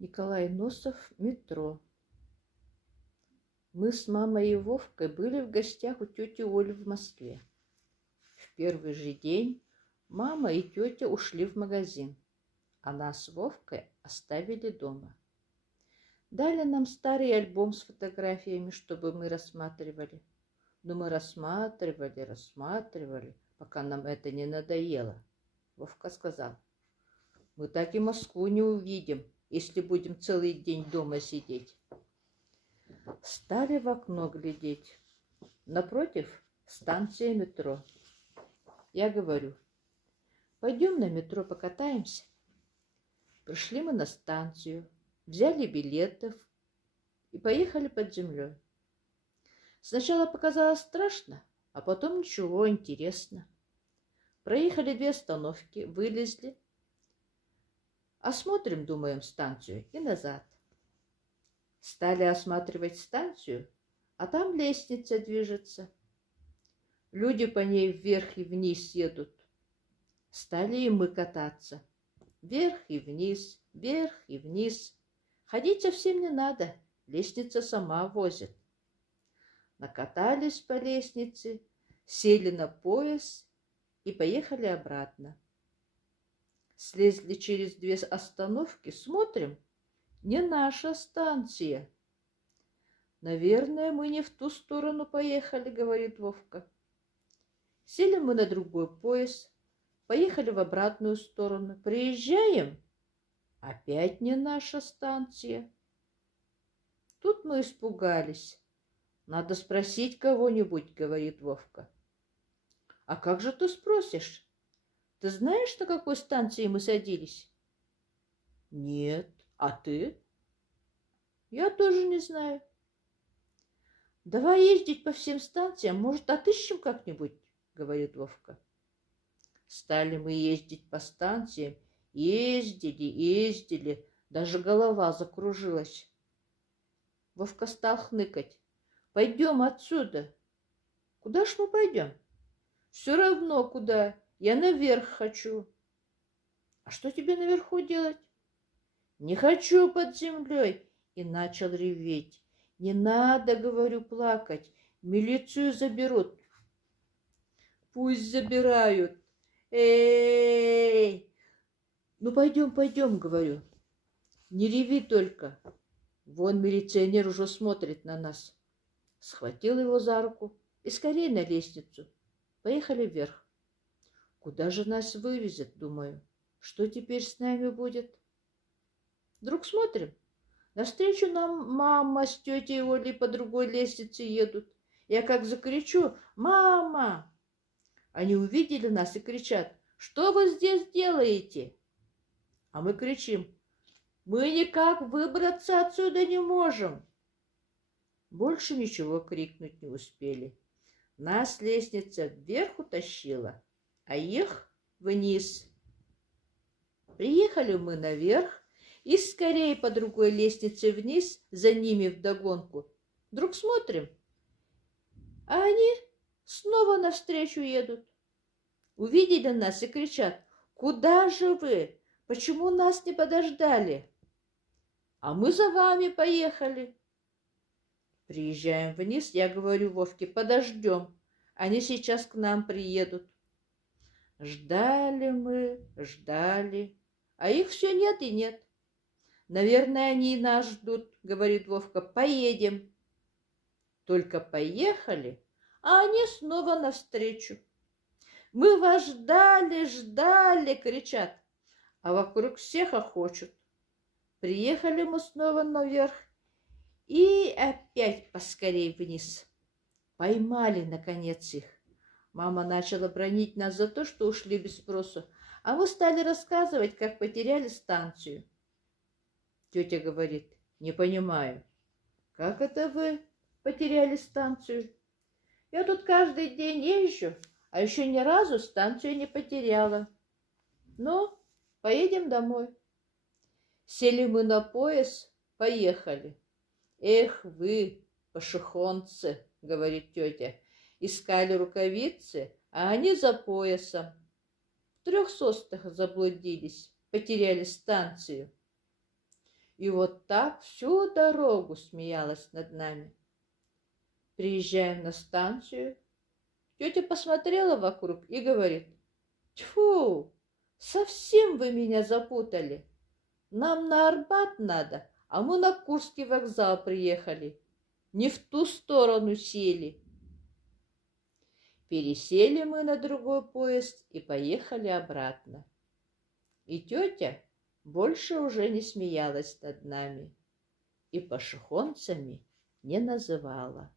Николай Носов, метро. Мы с мамой и Вовкой были в гостях у тети Оли в Москве. В первый же день мама и тетя ушли в магазин, а нас с Вовкой оставили дома. Дали нам старый альбом с фотографиями, чтобы мы рассматривали. Но мы рассматривали, пока нам это не надоело. Вовка сказал: мы так и Москву не увидим, если будем целый день дома сидеть. Стали в окно глядеть. Напротив станция метро. Я говорю: пойдем на метро покатаемся. Пришли мы на станцию, взяли билетов и поехали под землей. Сначала показалось страшно, а потом ничего, интересно. Проехали 2 остановки, вылезли. Осмотрим, думаем, станцию и назад. Стали осматривать станцию, а там лестница движется. Люди по ней вверх и вниз едут. Стали и мы кататься. Вверх и вниз, вверх и вниз. Ходить совсем не надо, лестница сама возит. Накатались по лестнице, сели на поезд и поехали обратно. Слезли через 2 остановки, смотрим, не наша станция. Наверное, мы не в ту сторону поехали, говорит Вовка. Сели мы на другой поезд, поехали в обратную сторону. Приезжаем, опять не наша станция. Тут мы испугались. Надо спросить кого-нибудь, говорит Вовка. А как же ты спросишь? Ты знаешь, на какой станции мы садились? Нет. А ты? Я тоже не знаю. Давай ездить по всем станциям, может, отыщем как-нибудь, говорит Вовка. Стали мы ездить по станциям, ездили, даже голова закружилась. Вовка стал хныкать. Пойдем отсюда. Куда ж мы пойдем? Все равно куда. Я наверх хочу. А что тебе наверху делать? Не хочу под землей. И начал реветь. Не надо, говорю, плакать. Милицию заберут. Пусть забирают. Эй! Ну пойдем, говорю. Не реви только. Вон милиционер уже смотрит на нас. Схватил его за руку и скорее на лестницу. Поехали вверх. Куда же нас вывезет, думаю. Что теперь с нами будет? Вдруг смотрим. Навстречу нам мама с тетей Олей по другой лестнице едут. Я как закричу: «Мама!» Они увидели нас и кричат: «Что вы здесь делаете?» А мы кричим: «Мы никак выбраться отсюда не можем!» Больше ничего крикнуть не успели. Нас лестница вверх утащила, а их вниз. Приехали мы наверх и скорее по другой лестнице вниз, за ними вдогонку. Вдруг смотрим, а они снова навстречу едут. Увидели нас и кричат: «Куда же вы? Почему нас не подождали?» А мы за вами поехали. Приезжаем вниз, я говорю Вовке: подождем, они сейчас к нам приедут. Ждали мы, ждали, а их все нет и нет. Наверное, они и нас ждут, говорит Вовка, поедем. Только поехали, а они снова навстречу. Мы вас ждали, кричат, а вокруг всех хохочут. Приехали мы снова наверх и опять поскорей вниз. Поймали, наконец, их. Мама начала бранить нас за то, что ушли без спросу, а мы стали рассказывать, как потеряли станцию. Тетя говорит: не понимаю, как это вы потеряли станцию? Я тут каждый день езжу, а еще ни разу станцию не потеряла. Ну, поедем домой. Сели мы на поезд, поехали. Эх вы, пошехонцы, говорит тетя, искали рукавицы, а они за поясом. В 3 состах заблудились, потеряли станцию. И вот так всю дорогу смеялась над нами. Приезжаем на станцию. Тетя посмотрела вокруг и говорит: «Тьфу, совсем вы меня запутали. Нам на Арбат надо, а мы на Курский вокзал приехали. Не в ту сторону сели». Пересели мы на другой поезд и поехали обратно. И тетя больше уже не смеялась над нами и пошехонцами не называла.